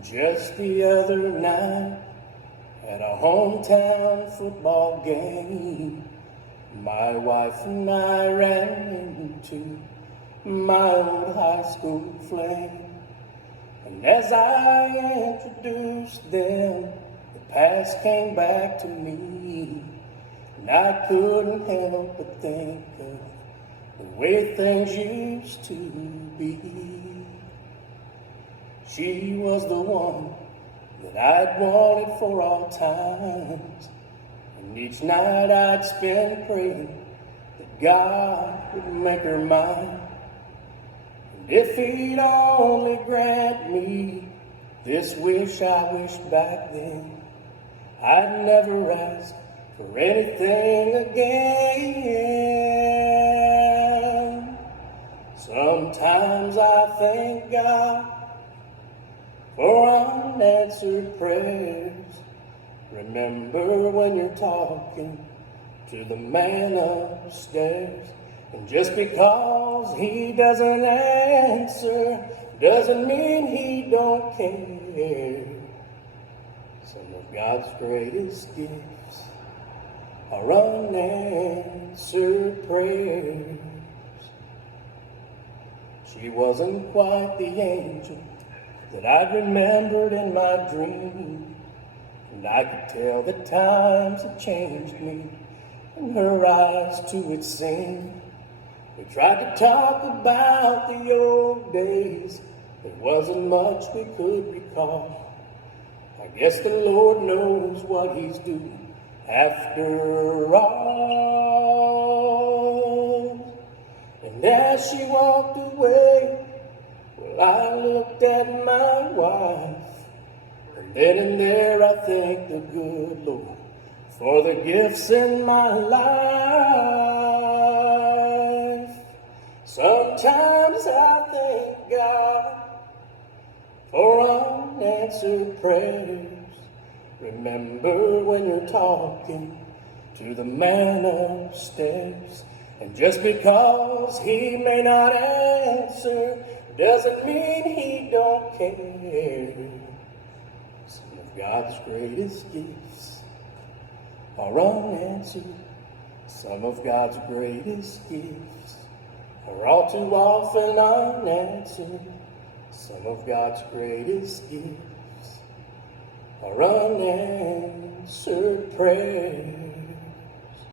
Just the other night at a hometown football game, my wife and I ran into my old high school flame. And as I introduced them, the past came back to me, and I couldn't help but think of the way things used to be. She was the one that I'd wanted for all times, and each night I'd spend praying that God would make her mine. And if He'd only grant me this wish I wished back then, I'd never ask for anything again. Sometimes I thank God for unanswered prayers. Remember when you're talking to the man upstairs, and just because he doesn't answer doesn't mean he don't care. Some of God's greatest gifts are unanswered prayers. She wasn't quite the angel that I'd remembered in my dream, and I could tell the times had changed me, and her eyes too it seemed. We tried to talk about the old days, there wasn't much we could recall. I guess the Lord knows what He's doing after all. And as she walked away, I looked at my wife, and then and there I thanked the good Lord for the gifts in my life. Sometimes I thank God for unanswered prayers. Remember when you're talking to the man upstairs, and just because he may not answer doesn't mean he don't care. Some of God's greatest gifts are unanswered. Some of God's greatest gifts are all too often unanswered. Some of God's greatest gifts are unanswered prayers.